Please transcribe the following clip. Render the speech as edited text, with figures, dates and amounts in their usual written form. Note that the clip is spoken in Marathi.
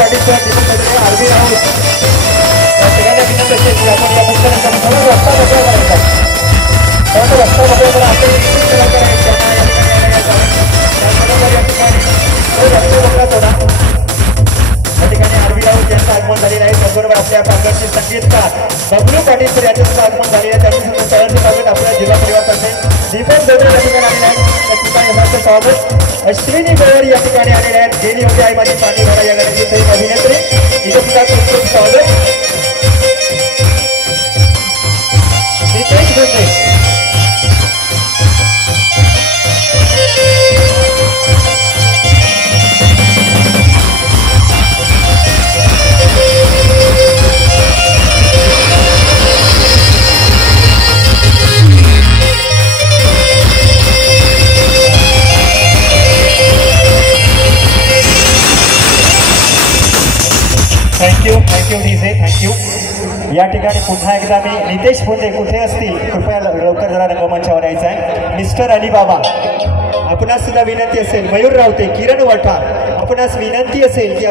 पाटील सर टीममध्ये आरबी राऊत या सगळ्यांना विनंती असेल की आपण या मुद्द्यानंतर थोडा रस्ता मोकळा करायचा थोडा रस्ता मोकळा करून आपले त्याचबरोबर या ठिकाणी तो रस्ता मोकळा थोडा या ठिकाणी आरबी राऊत यांचं आगमन झालेलं आहे त्याचबरोबर आपल्या पालघरचे संगीतकार बबलू पाटील सर यांचं सुद्धा आगमन झालेलं आहे त्यांचं सुद्धा सहर्ष स्वागत आपल्या जिल्हा परिवारातर्फे दीपक बोबडे या ठिकाणी आलेले आहेत त्या ठिकाणी यांचं स्वागत अश्विनी गोवर या ठिकाणी आलेले आहेत गेली होती आई माझी पाणी भरा या गाण्याची एक अभिनेत्री इथे सुद्धा खूप खूप स्वागत Nitesh Bhosale thank you DJ thank you या ठिकाणी पुन्हा एकदा मी नितेश पुंडे कुठे असतील कृपया लवकर जरा रंगमंचावर यायचं आहे मिस्टर अलीबाबा आपणास सुद्धा विनंती असेल मयूर रावते किरण वठा आपणास विनंती असेल की